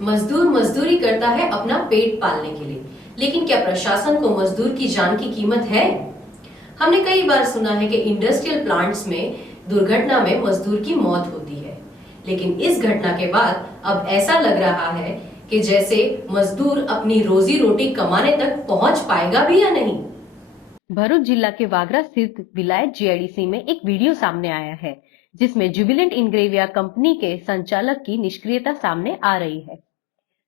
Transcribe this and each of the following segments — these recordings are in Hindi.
मजदूर मजदूरी करता है अपना पेट पालने के लिए, लेकिन क्या प्रशासन को मजदूर की जान की कीमत है? हमने कई बार सुना है कि इंडस्ट्रियल प्लांट्स में दुर्घटना में मजदूर की मौत होती है, लेकिन इस घटना के बाद अब ऐसा लग रहा है कि जैसे मजदूर अपनी रोजी रोटी कमाने तक पहुंच पाएगा भी या नहीं। भरूच जिला के वागरा स्थित विलायत जीआईडीसी में एक वीडियो सामने आया है, जिसमें जुबिलेंट इंग्रेविया कंपनी के संचालक की निष्क्रियता सामने आ रही है।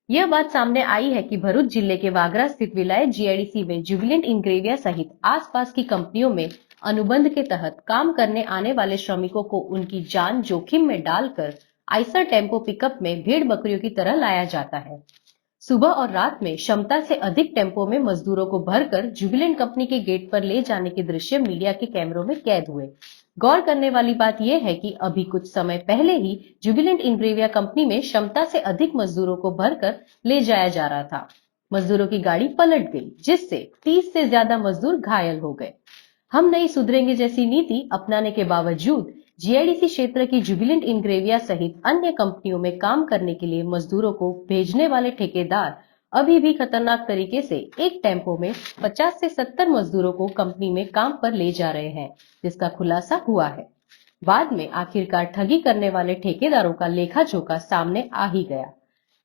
यह बात सामने आई है कि भरूच जिले के वागरा स्थित विलायत जीआईडीसी में जुबिलेंट इंग्रेविया सहित आसपास की कंपनियों में अनुबंध के तहत काम करने आने वाले श्रमिकों को उनकी जान जोखिम में डालकर आइसर टेम्पो पिकअप में भेड़ बकरियों की तरह लाया जाता है। सुबह और रात में क्षमता से अधिक टेम्पो में मजदूरों को भरकर जुबिलेंट कंपनी के गेट पर ले जाने के दृश्य मीडिया के कैमरों में कैद हुए। गौर करने वाली बात यह है कि अभी कुछ समय पहले ही जुबिलेंट इंग्रेविया कंपनी में क्षमता से अधिक मजदूरों को भरकर ले जाया जा रहा था। मजदूरों की गाड़ी पलट गई, जिससे 30 से ज्यादा मजदूर घायल हो गए। हम नहीं सुधरेंगे जैसी नीति अपनाने के बावजूद जीआईडीसी क्षेत्र की जुबिलेंट इंग्रेविया सहित अन्य कंपनियों में काम करने के लिए मजदूरों को भेजने वाले ठेकेदार अभी भी खतरनाक तरीके से एक टेम्पो में 50 से 70 मजदूरों को कंपनी में काम पर ले जा रहे हैं, जिसका खुलासा हुआ है। बाद में आखिरकार ठगी करने वाले ठेकेदारों का लेखा जोखा सामने आ ही गया।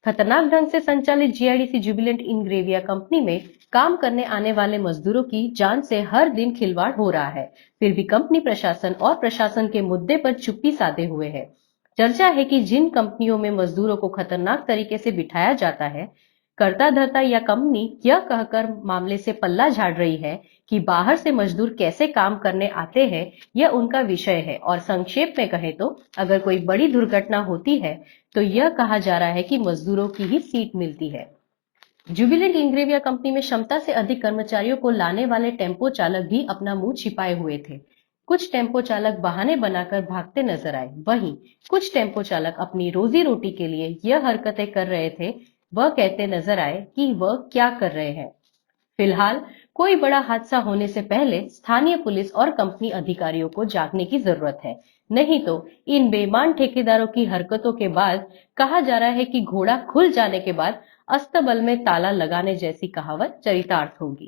खतरनाक ढंग से संचालित जीआईडीसी जुबिलेंट इंग्रेविया कंपनी में काम करने आने वाले मजदूरों की जान से हर दिन खिलवाड़ हो रहा है, फिर भी कंपनी प्रशासन और प्रशासन के मुद्दे पर चुप्पी साधे हुए है। चर्चा है कि जिन कंपनियों में मजदूरों को खतरनाक तरीके से बिठाया जाता है, कर्ता धर्ता या कंपनी यह कहकर मामले से पल्ला झाड़ रही है कि बाहर से मजदूर कैसे काम करने आते हैं, यह उनका विषय है। और संक्षेप में कहे तो अगर कोई बड़ी दुर्घटना होती है तो यह कहा जा रहा है कि मजदूरों की ही सीट मिलती है। जुबिलेंट इंग्रेविया कंपनी में क्षमता से अधिक कर्मचारियों को लाने वाले टेम्पो चालक भी अपना मुंह छिपाए हुए थे। कुछ टेम्पो चालक बहाने बनाकर भागते नजर आए, वहीं कुछ टेम्पो चालक अपनी रोजी रोटी के लिए यह हरकतें कर रहे थे। वह कहते नजर आए कि वह क्या कर रहे हैं। फिलहाल कोई बड़ा हादसा होने से पहले स्थानीय पुलिस और कंपनी अधिकारियों को जागने की जरूरत है, नहीं तो इन बेईमान ठेकेदारों की हरकतों के बाद कहा जा रहा है कि घोड़ा खुल जाने के बाद अस्तबल में ताला लगाने जैसी कहावत चरितार्थ होगी।